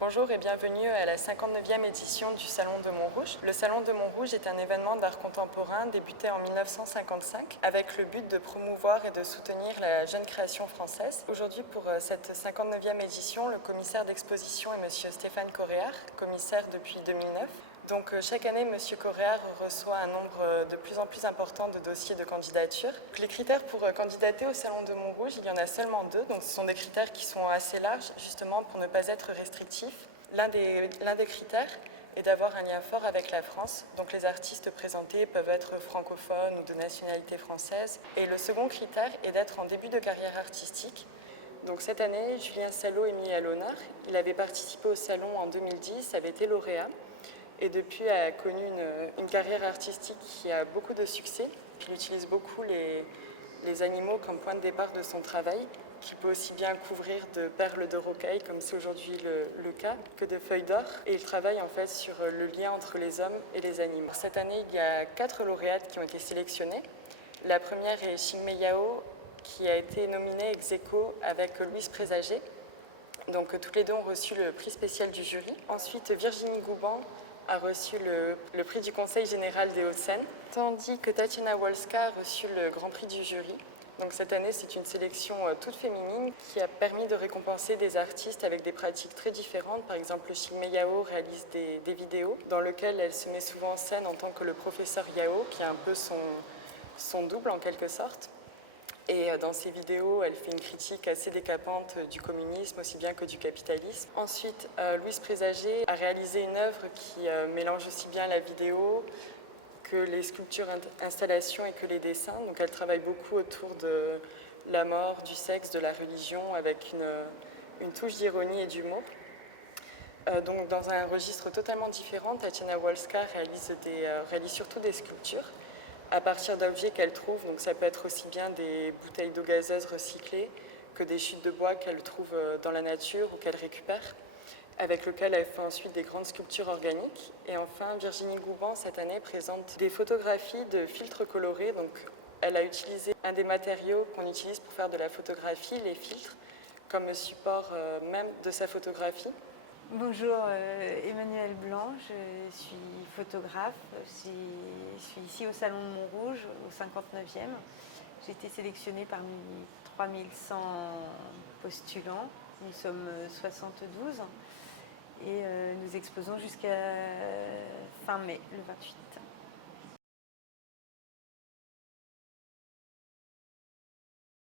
Bonjour et bienvenue à la 59e édition du Salon de Montrouge. Le Salon de Montrouge est un événement d'art contemporain débuté en 1955 avec le but de promouvoir et de soutenir la jeune création française. Aujourd'hui, pour cette 59e édition, le commissaire d'exposition est M. Stéphane Coréard, commissaire depuis 2009. Donc chaque année, M. Coréard reçoit un nombre de plus en plus important de dossiers de candidature. Les critères pour candidater au Salon de Montrouge, il y en a seulement deux. Donc ce sont des critères qui sont assez larges, justement pour ne pas être restrictifs. L'un des critères est d'avoir un lien fort avec la France. Donc les artistes présentés peuvent être francophones ou de nationalité française. Et le second critère est d'être en début de carrière artistique. Donc cette année, Julien Salot est mis à l'honneur. Il avait participé au salon en 2010, avait été lauréat. Et depuis a connu une carrière artistique qui a beaucoup de succès. Il utilise beaucoup les animaux comme point de départ de son travail, qui peut aussi bien couvrir de perles de rocaille, comme c'est aujourd'hui le cas, que de feuilles d'or. Et il travaille en fait sur le lien entre les hommes et les animaux. Cette année, il y a 4 lauréates qui ont été sélectionnées. La première est Xingmei Yao, qui a été nominée ex aequo avec Louise Présager. Donc toutes les deux ont reçu le prix spécial du jury. Ensuite, Virginie Gouban a reçu le prix du Conseil général des Hauts-de-Seine, tandis que Tatiana Wolska a reçu le grand prix du jury. Donc cette année, c'est une sélection toute féminine qui a permis de récompenser des artistes avec des pratiques très différentes. Par exemple, Xingmei Yao réalise des vidéos dans lesquelles elle se met souvent en scène en tant que le professeur Yao, qui est un peu son double en quelque sorte. Et dans ses vidéos, elle fait une critique assez décapante du communisme, aussi bien que du capitalisme. Ensuite, Louise Présager a réalisé une œuvre qui mélange aussi bien la vidéo que les sculptures installations et que les dessins. Donc elle travaille beaucoup autour de la mort, du sexe, de la religion, avec une touche d'ironie et d'humour. Donc dans un registre totalement différent, Tatiana Wolska réalise surtout des sculptures à partir d'objets qu'elle trouve. Donc ça peut être aussi bien des bouteilles d'eau gazeuse recyclées que des chutes de bois qu'elle trouve dans la nature ou qu'elle récupère, avec lequel elle fait ensuite des grandes sculptures organiques. Et enfin, Virginie Gouban, cette année, présente des photographies de filtres colorés. Donc elle a utilisé un des matériaux qu'on utilise pour faire de la photographie, les filtres, comme support même de sa photographie. Bonjour, Emmanuelle Blanc, je suis photographe, je suis ici au Salon de Montrouge, au 59e. J'ai été sélectionnée parmi 3100 postulants, nous sommes 72 et nous exposons jusqu'à fin mai, le 28.